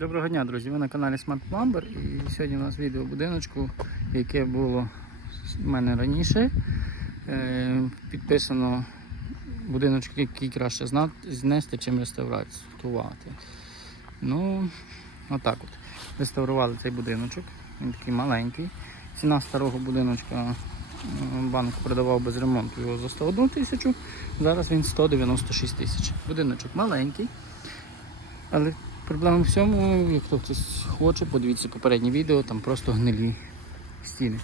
Доброго дня, друзі! Ви на каналі Smart Plumber і сьогодні у нас відео будиночку, яке було в мене раніше. Е, Підписано будиночок, який краще знести, чим реставрувати. Ну, отак от. Реставрували цей будиночок. Він такий маленький. Ціна старого будиночка е, банк продавав без ремонту його за 101 тисячу. Зараз він 196 тисяч. Будиночок маленький. Але проблема в всьому, як хтось хоче, подивіться попереднє відео, там просто гнилі стіни.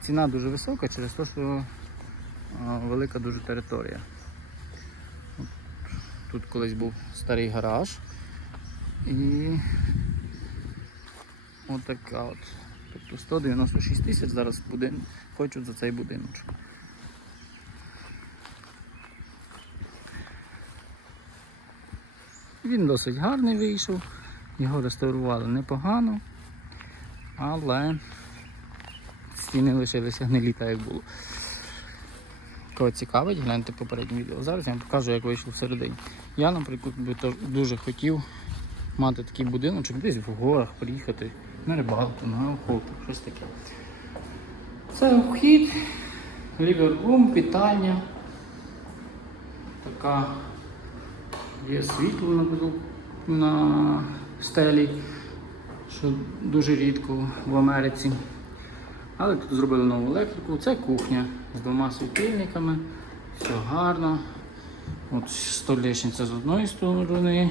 Ціна дуже висока через те, що велика дуже територія. Тут колись був старий гараж і отака от. Тобто 196 тисяч зараз будин... хочуть за цей будиночок. Він досить гарний вийшов, його реставрували непогано, але стіни лишилися гнилі так як було. Кого цікавить, гляньте попереднє відео. Зараз я вам покажу, як вийшло всередині. Я, наприклад, дуже хотів мати такий будиночок, десь в горах приїхати на рибалку, на охоту, щось таке. Це вхід, ліверрум, питання. Така Є світло на, на стелі, що дуже рідко в Америці. Але тут зробили нову електрику. Це кухня з двома світильниками. Все гарно. От столішниця з одної сторони,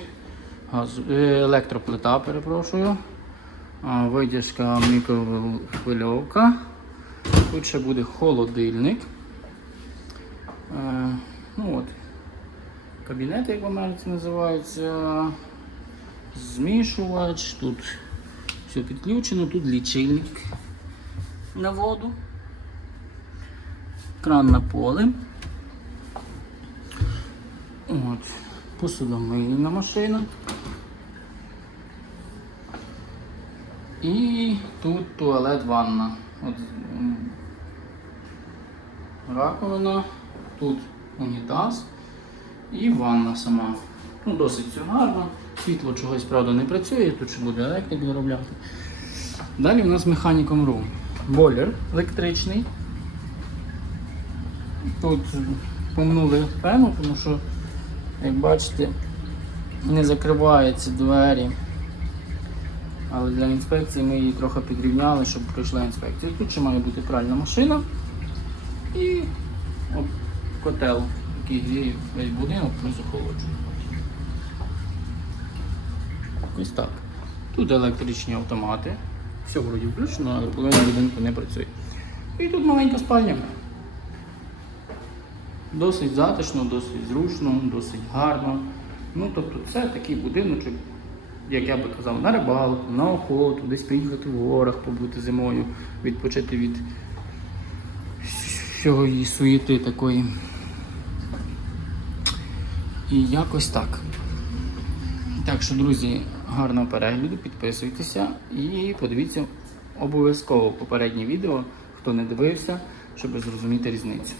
е, електроплита, перепрошую. А, Витяжка мікрохвильовка. Тут ще буде холодильник. Е, ну от, кабінет, як в Америці називається. Змішувач, тут все підключено, тут лічильник на воду, кран на поле. От, посудомийна машина. І тут туалет ванна. От, раковина, тут унітаз і ванна сама. Ну, досить все гарно. Світло чогось, правда, не працює, тут ще буде електрик виробляти. Далі у нас механіком рум. Бойлер електричний. Тут помнули фену, тому що, як бачите, не закриваються двері. Але для інспекції ми її трохи підрівняли, щоб пройшла інспекція. Тут ще має бути пральна машина і от котел, який гріє весь будинок плюс охолоджує. Ось так. Тут електричні автомати. Все вроді включено, але половина будинку не працює. І тут маленька спальня. Досить затишно, досить зручно, досить гарно. Ну, тобто це такий будиночок, як я би казав, на рибалку, на охоту, десь поїхати в горах, побути зимою, відпочити від всього її суєти такої. І якось так. Так що, друзі, гарного перегляду, підписуйтеся і подивіться обов'язково попереднє відео, хто не дивився, щоб зрозуміти різницю.